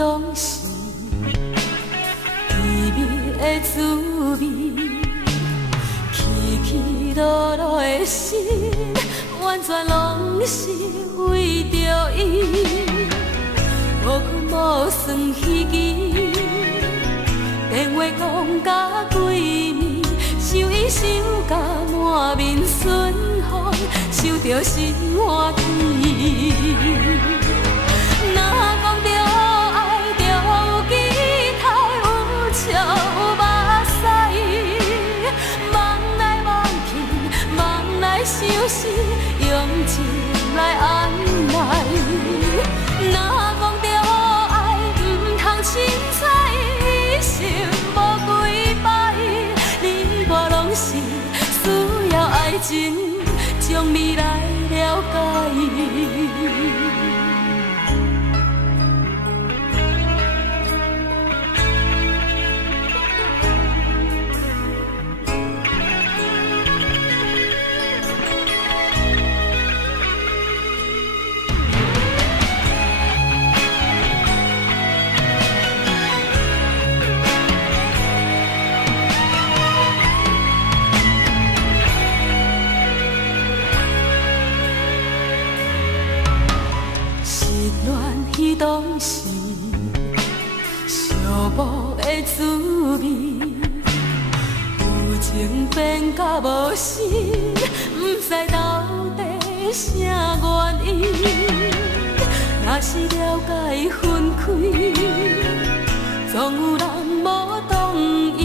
当时甜蜜的滋味，起起落落的心，完全拢是为着伊，无困无算彼记，电话讲甲几暝，想伊想甲满面春风，想着心欢喜。若讲着爱，着有期待，有笑有目屎，望来望去，望来想死，用情来安来。若讲着爱，唔通凊彩，一生无几摆，你我拢是需要爱情，将未来了解。彼当时寂寞的滋味，有情变甲无心，不知到底啥原因。若是了解分开，总有人无同意，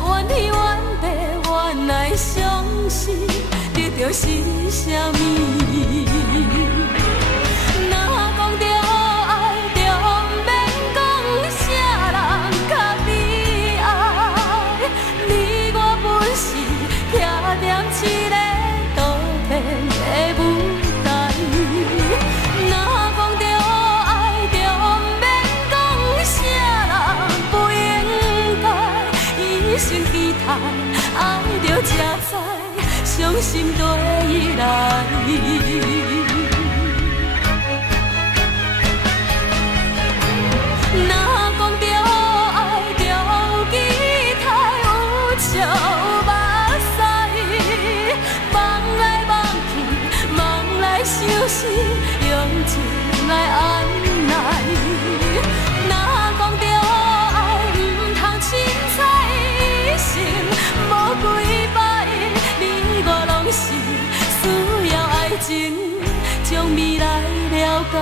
怨天怨地怨来相思，得到是啥物？一个多变的舞台，若讲着爱，就免讲啥人不应该，一生期待，爱着才知，伤心对来。用情来安来，若讲着爱，唔通凊彩，一生无几摆，你我拢是需要爱情，将未来了解。